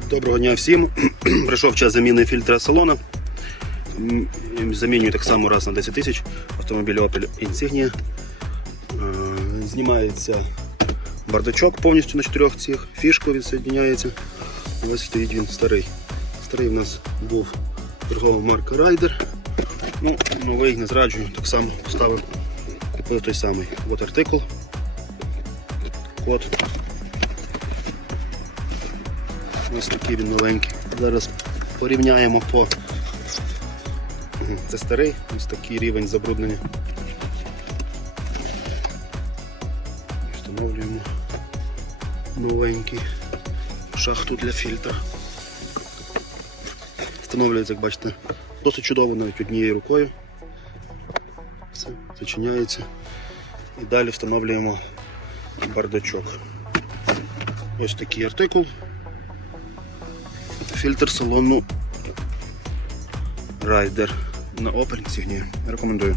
Доброго дня всім. Прийшов час заміни фільтра салона. Замінюю так само раз на 10 тисяч автомобіль Opel Insignia. Е, Знімається бардачок повністю на чотирьох цих, фішка відсоединяється. Ось стоїть він старий. Старий у нас був торгова марка Rider. Ну, новий не зраджую, так само поставив, купив той самий. От артикул. Код. Ось такий він новенький. Зараз порівняємо по. Це старий, ось такий рівень забруднення. Встановлюємо новенький шахту для фільтра. Встановлюється, як бачите, досить чудово навіть однією рукою. Все, зачиняється. І далі встановлюємо бардачок. Ось такий артикул. Фільтр салону Райдер на Opel Insignia. Рекомендую.